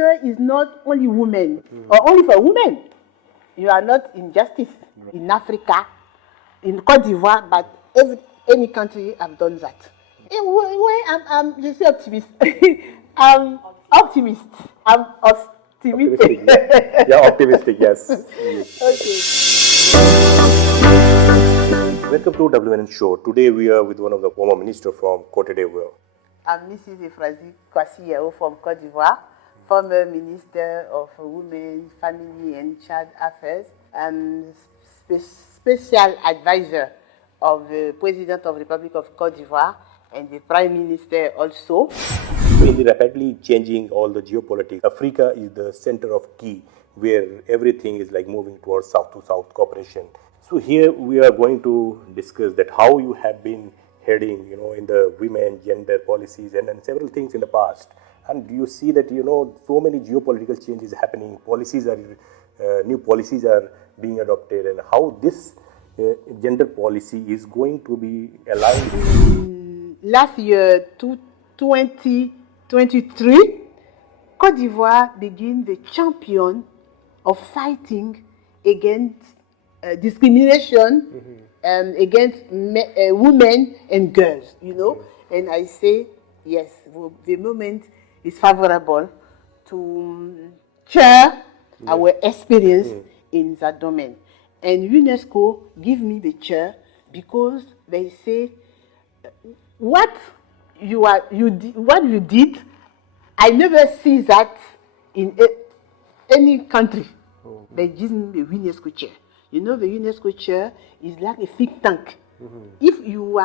gender is not only women or only for women. You are not injustice in Africa, in Cote d'Ivoire, but any country have done that. I'm just optimist. I'm optimist. I'm optimistic. Yeah, optimistic, yes. Okay. Welcome to WNN show. Today we are with one of the former ministers from Cote d'Ivoire. I'm Mrs. Euphrasie Kouassi from Cote d'Ivoire, former Minister of Women, Family and Child Affairs, and special advisor of the President of the Republic of Cote d'Ivoire and the Prime Minister also. In the rapidly changing all the geopolitics, Africa is the center of key where everything is like moving towards south to south cooperation. So here we are going to discuss that how you have been heading, in the women, gender policies and several things in the past. And you see that, so many geopolitical changes happening, new policies are being adopted, and how this gender policy is going to be aligned. Last year, 2023, Cote d'Ivoire became the champion of fighting against discrimination against women and girls, And I say, yes, the moment is favorable to share our experience in that domain. And UNESCO give me the chair because they say, what you did, I never see that in any country. They give me the UNESCO chair. The UNESCO chair is like a think tank. If you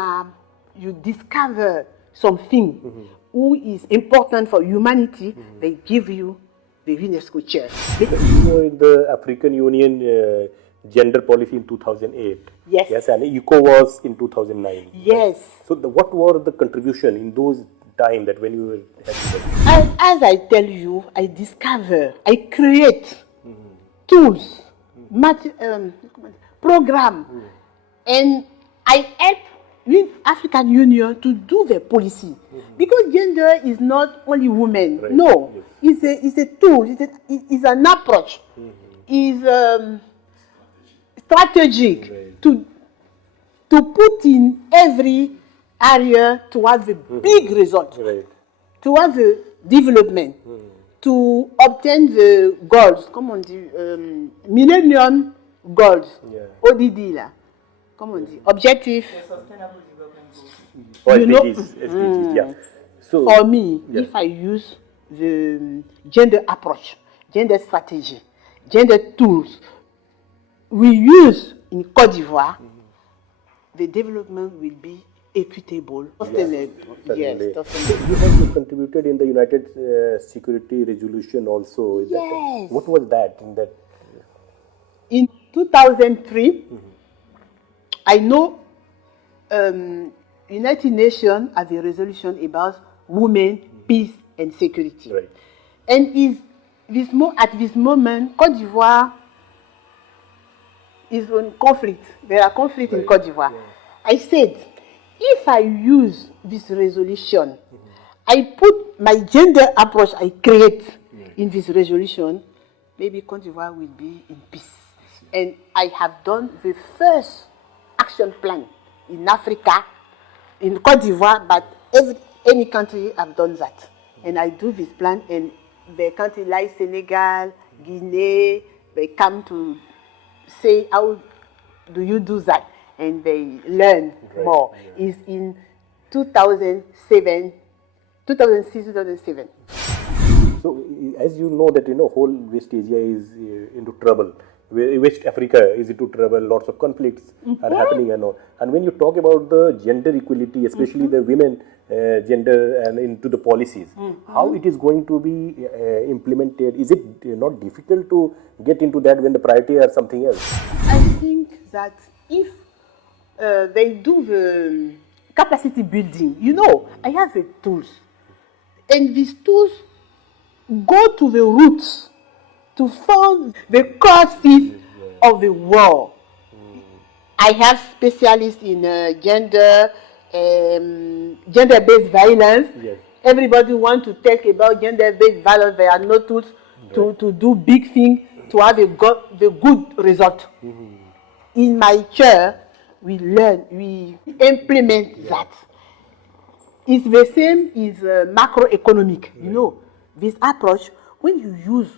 discover something who is important for humanity, they give you the UNESCO chair. In the African Union gender policy in 2008. Yes, and ECO was in 2009. Yes. So what were the contribution in those time that when you were as I tell you, I discover, I create tools, program, and I help with African Union to do the policy. Because gender is not only women. Right. No, it's a tool, it's an approach. It's strategic to put in every area to have a big result, to have the development, to obtain the goals, come on, millennium goals, ODD là, come on, objective. SDGs, So for me, if I use the gender approach, gender strategy, gender tools we use in Cote d'Ivoire, the development will be equitable. Yes, you have contributed in the United Security Resolution also. Yes. What was that? In 2003, I know United Nations have a resolution about women, peace and security. Right. And at this moment, Cote d'Ivoire is in conflict. There are conflicts in Cote d'Ivoire. Yeah. I said, if I use this resolution, I put my gender approach I create in this resolution, maybe Cote d'Ivoire will be in peace. And I have done the first action plan in Africa, in Cote d'Ivoire, but any country have done that. And I do this plan, and the country like Senegal, Guinea, they come to say, how do you do that? And they learn more. It's in 2006, 2007. So, as you know that, whole West Asia is into trouble. West Africa is into trouble, lots of conflicts are happening and all. And when you talk about the gender equality, especially the women gender and into the policies, how it is going to be implemented? Is it not difficult to get into that when the priority are something else? I think that if they do the capacity building, I have the tools. And these tools go to the roots to find the causes of the war. I have specialists in gender-based violence everybody wants to talk about gender-based violence. There are no tools to do big things to have the good result. In my chair, we learn, we implement that. It's the same as macroeconomic. You know, this approach, when you use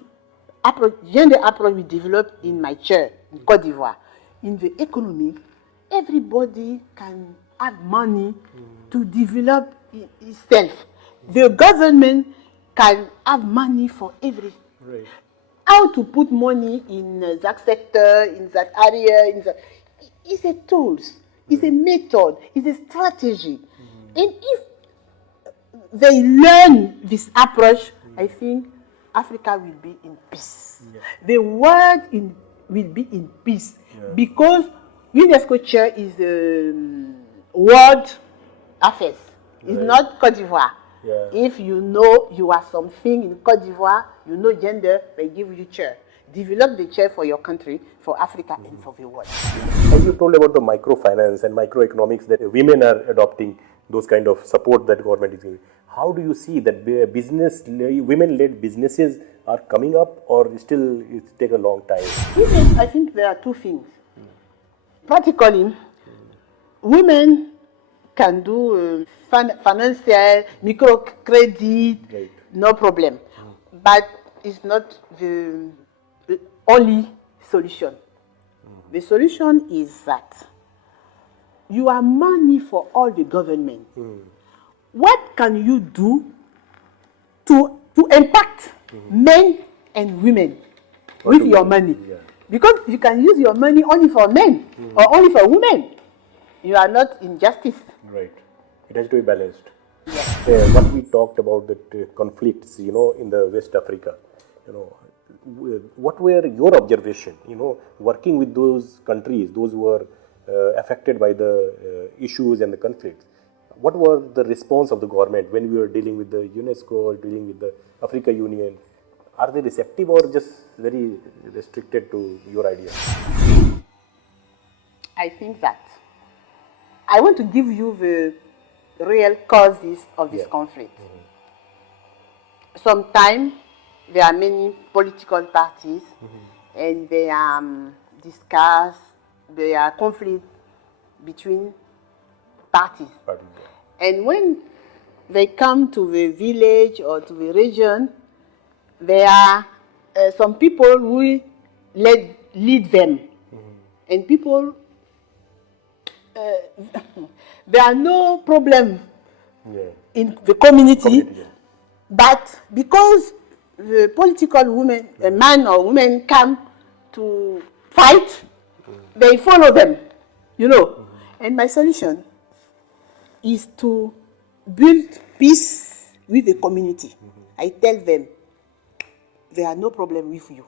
gender approach we developed in my chair in Côte d'Ivoire, in the economy, everybody can have money to develop itself. The government can have money for everything. Right. How to put money in that sector, in that area, it's a tools, it's a method, it's a strategy. And if they learn this approach, I think Africa will be in peace. The world will be in peace because UNESCO chair is world affairs. It's not Côte d'Ivoire. If you know you are something in Côte d'Ivoire, you know gender, they give you chair. Develop the chair for your country, for Africa, and for the world. As you told about the microfinance and microeconomics that women are adopting, those kind of support that government is giving, how do you see that women-led businesses are coming up, or still it take a long time? I think there are two things. Practically, women can do financial, microcredit, no problem. But it's not the only solution. The solution is that you have money for all the government. What can you do to impact men and women with your money? Because you can use your money only for men or only for women. You are not in justice. Right. It has to be balanced. What we talked about that conflicts, in the West Africa, what were your observations, working with those countries, those who were affected by the issues and the conflicts? What were the response of the government when we were dealing with the UNESCO or dealing with the Africa Union? Are they receptive or just very restricted to your ideas? I think that I want to give you the real causes of this conflict. Sometimes there are many political parties and they discuss, there are conflict between parties. And when they come to the village or to the region, there are some people who lead them. And people, there are no problem in the community, but because the political women, a man or woman come to fight, they follow them, And my solution is to build peace with the community. I tell them, there are no problem with you.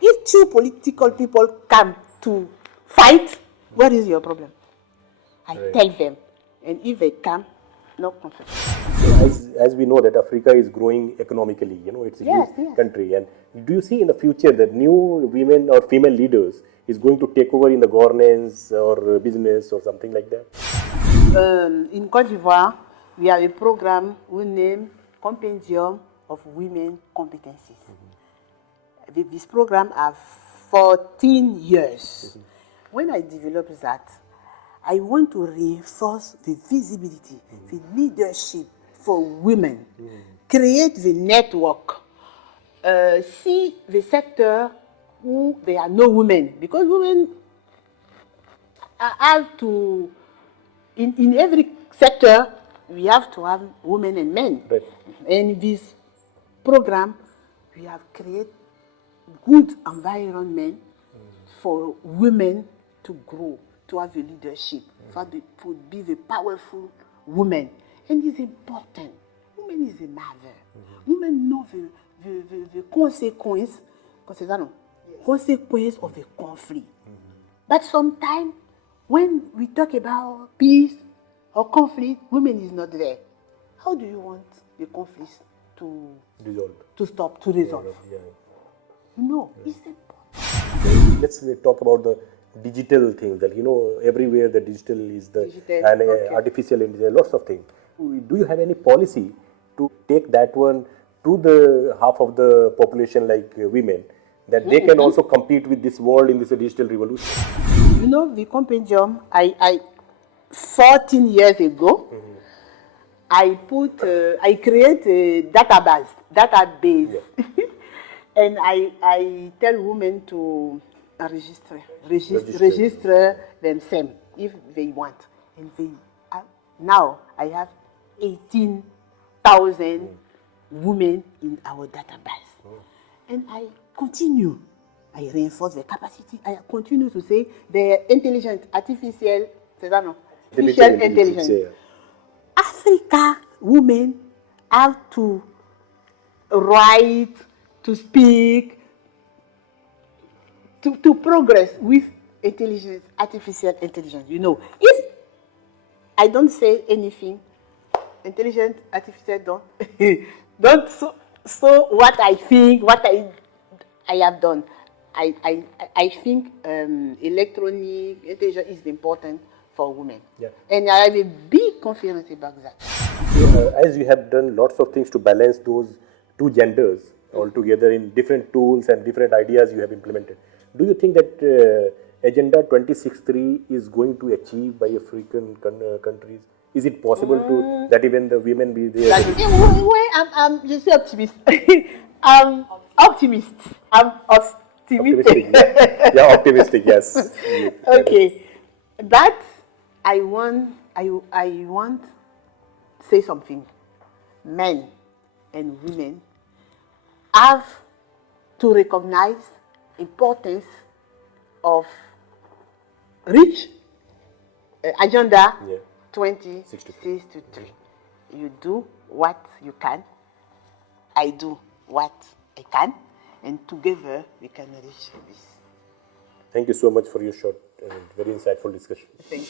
If two political people come to fight, what is your problem? I tell them, and if they come, no conflict. So as we know that Africa is growing economically, it's a huge country. And do you see in the future that new women or female leaders is going to take over in the governance or business or something like that? In Côte d'Ivoire, we have a program we name Compendium of Women Competencies. This program has 14 years. When I developed that, I want to reinforce the visibility, the leadership for women, create the network, see the sector who there are no women, because women have to, in every sector, we have to have women and men. Right. And this program, we have created good environment for women to grow, to have the leadership, to be the powerful woman. And it's important. Woman is a mother. Women know the consequence of the conflict. But sometimes, when we talk about peace or conflict, women is not there. How do you want the conflict to resolve? To stop, to resolve? No, it's important. Let's talk about the digital things that everywhere the digital is the artificial intelligence, lots of things. Do you have any policy to take that one to the half of the population like women, that they can also compete with this world in this digital revolution. You know, the compendium, I 14 years ago, I create a database, and I tell women to register themselves if they want, and now I have 18,000 women in our database, and I continue. I reinforce the capacity. I continue to say the artificial intelligence. Africa women have to write, to speak, to progress with artificial intelligence. You know, if I don't say anything, artificial don't so what I think, what I have done. I think electronic intelligence is important for women. Yeah. And I have a big confidence about that. As you have done lots of things to balance those two genders all together in different tools and different ideas you have implemented, do you think that Agenda 2063 is going to achieve by African countries? Is it possible to that even the women be there? I'm just optimist. I'm optimist. I'm optimistic. Yeah, optimistic. Yes. Okay, but I want to say something. Men and women have to recognize importance of reach Agenda 2063. You do what you can, I do what I can, and together we can reach this. Thank you so much for your short and very insightful discussion. Thank you.